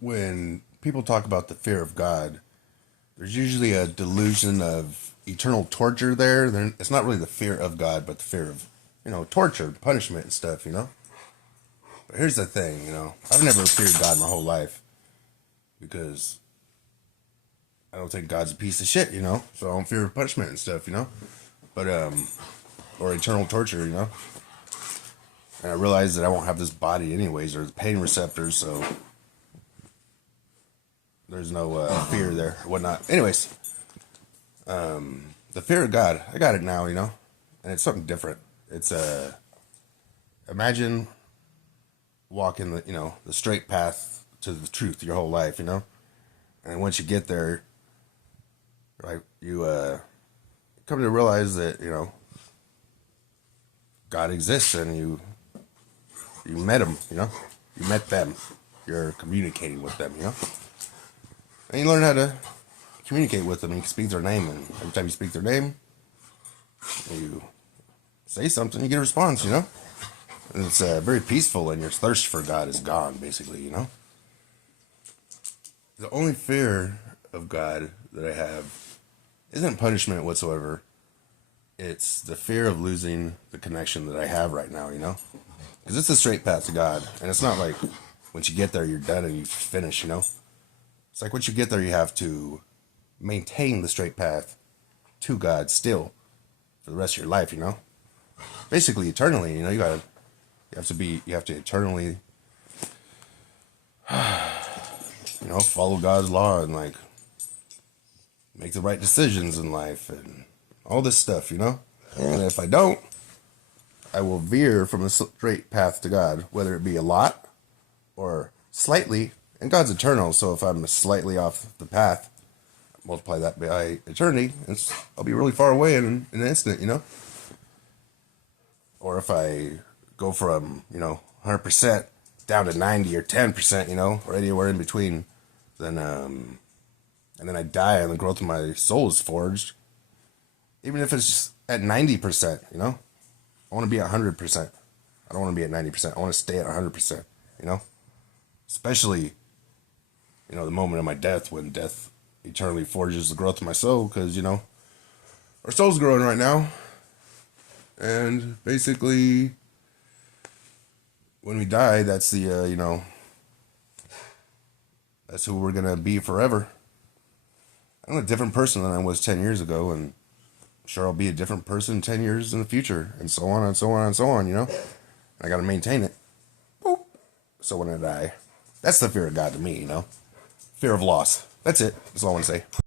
when people talk about the fear of God, there's usually a delusion of eternal torture there. It's not really the fear of God, but the fear of, torture, punishment, and stuff. But here's the thing. I've never feared God my whole life because I don't think God's a piece of shit. So I don't fear punishment and stuff. But, or eternal torture. And I realize that I won't have this body anyways, or the pain receptors, so there's no fear there, or whatnot. Anyways, the fear of God, I got it now, and it's something different. It's imagine walking the straight path to the truth your whole life, and once you get there, like you come to realize that God exists, and you met him, you met them, you're communicating with them, and you learn how to communicate with them. You can speak their name, and every time you speak their name, you say something, you get a response, and it's very peaceful, and your thirst for God is gone, basically. The only fear of God that I have isn't punishment whatsoever. It's the fear of losing the connection that I have right now, because it's a straight path to God, and it's not like once you get there, you're done and you finish, It's like once you get there, you have to maintain the straight path to God still for the rest of your life, Basically, eternally, you have to eternally, follow God's law and make the right decisions in life and all this stuff, And if I don't, I will veer from the straight path to God, whether it be a lot or slightly. And God's eternal, so if I'm slightly off the path, multiply that by eternity, I'll be really far away in an instant, Or if I go from, 100% down to 90 or 10%, or anywhere in between, then, and then I die and the growth of my soul is forged, even if it's just at 90%, I want to be at 100%. I don't want to be at 90%. I want to stay at 100%, Especially, the moment of my death, when death eternally forges the growth of my soul, because, our soul's growing right now. And basically, when we die, that's the, that's who we're going to be forever. I'm a different person than I was 10 years ago, and sure I'll be a different person 10 years in the future, and so on and so on and so on, I got to maintain it. Boop. So when I die, that's the fear of God to me, Fear of loss. That's it. That's all I want to say.